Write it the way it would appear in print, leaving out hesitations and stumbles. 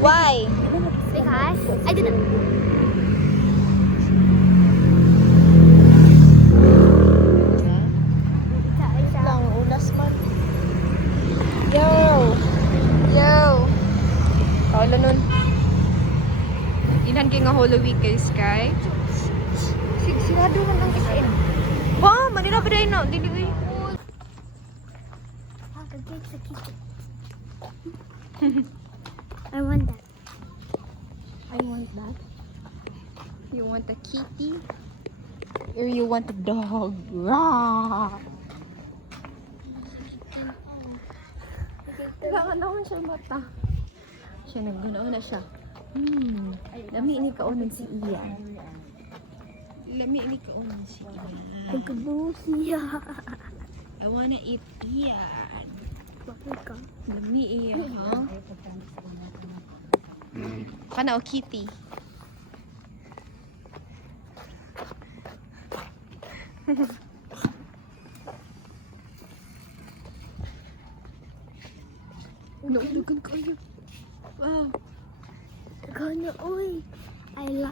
Why? Because I didn't. Lang, ulas man. Yo! Yo! Kaulo nun. Ilan kayo nga Holo Week kay Sky? Sigurado man ang SM. Wow! Manila ba dahil no? Dili uy. I want that. I want that. You want a kitty? Or you want a dog? Rah! Kailangan naman siya mata. Siya naggunaon na siya. Lami ini kaunan si Ian. Lami ini kaunan si Ian. Pagkabusiya. I wanna eat Ian. Bakit ka? Lami Ian, ha? Kana o kitty. Unog-unogan kayo. Wow. Gana, uy. I like